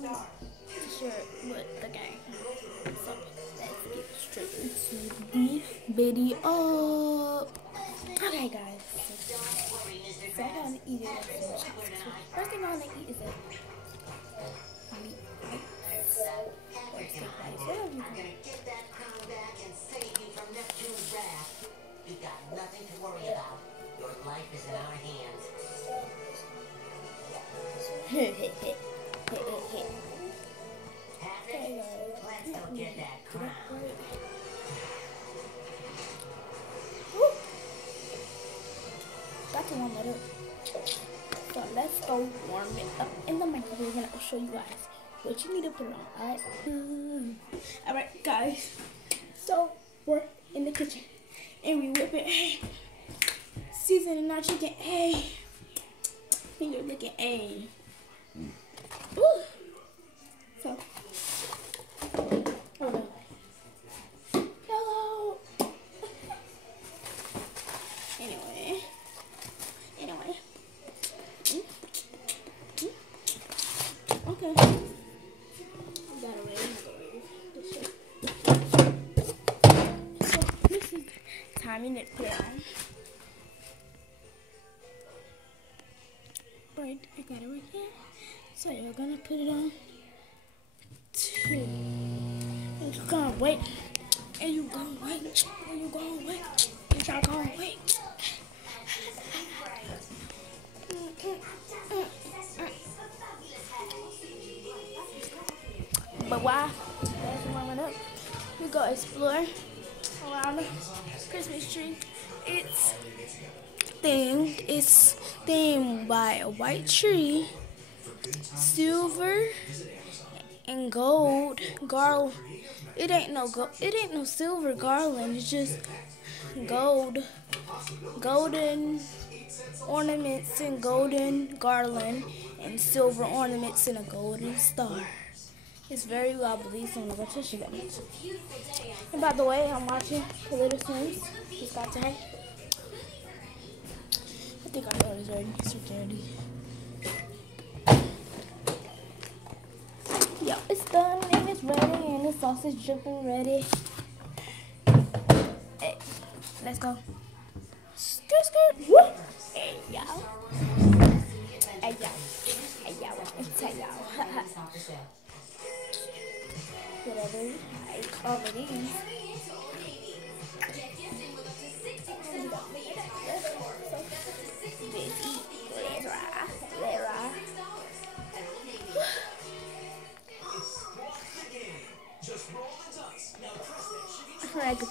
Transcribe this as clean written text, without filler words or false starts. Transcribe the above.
sure with the game. So let's get straight into the video. Okay, guys. So I'm gonna eat it like some chopsticks. First thing I'm gonna eat is a meat bites or steak bites, whatever you call it. You've got nothing to worry about. Your life is in our hands. Okay, Let's go get that crown. Got to warm it up. So let's go warm it up in the microwave and I'll show you guys what you need to put it on, alright? Alright guys, so we're in the kitchen and we whipping seasoning our chicken, finger licking, Ooh. So, hold on. Hello. Anyway. Okay. Got it ready. So this is time you need to put it on. Right, I got it right here. So you're gonna put it on. Two. And you're gonna wait. And you're gonna wait. And you're gonna wait. And you're gonna wait. But while that's warming up, we go explore around the Christmas tree. It's themed by a white tree, silver and gold garland. It ain't no silver garland. It's just golden ornaments and golden garland and silver ornaments and a golden star. It's very lovely, so I'm gonna go touch it. And by the way, I'm watching The Little Sims. Just got to. I think I know it's ready. It's ready. Yo, it's done and it's ready and the sauce is dripping ready. Hey, let's go. Skirt. Woo! Hey, y'all. Hey, y'all. Hey, y'all. Hey, y'all. Whatever I call it in. Like a